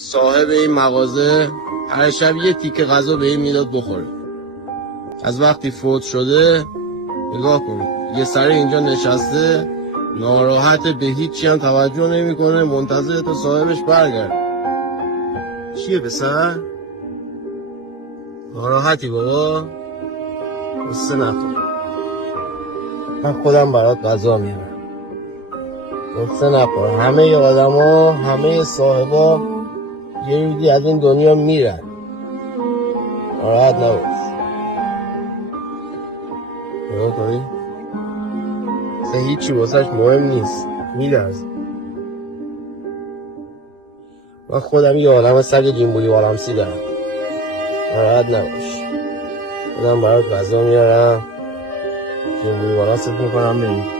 صاحب این مغازه هر شب یه تیکه غذا به این میداد بخوره. از وقتی فوت شده نگاه کنید، یه سر اینجا نشسته ناراحت، به هیچی هم توجه نمیکنه، منتظر تا صاحبش برگرده. چیه پسر؟ ناراحتی بابا؟ قصه نخور، من خودم برات غذا میارم. قصه نخور. همه آدما، همه صاحبا یه روزی از این دنیا میرن. ناراحت نباش. نگاه کنی؟ اصلا هیچی واسهش مهم نیست، میلرزه. من خودم یه عالم سگ جیمبولی والامسی دارم. ناراحت نباش، خودم برات غذا میارم، جیمبولی والا ست میکنم بریم.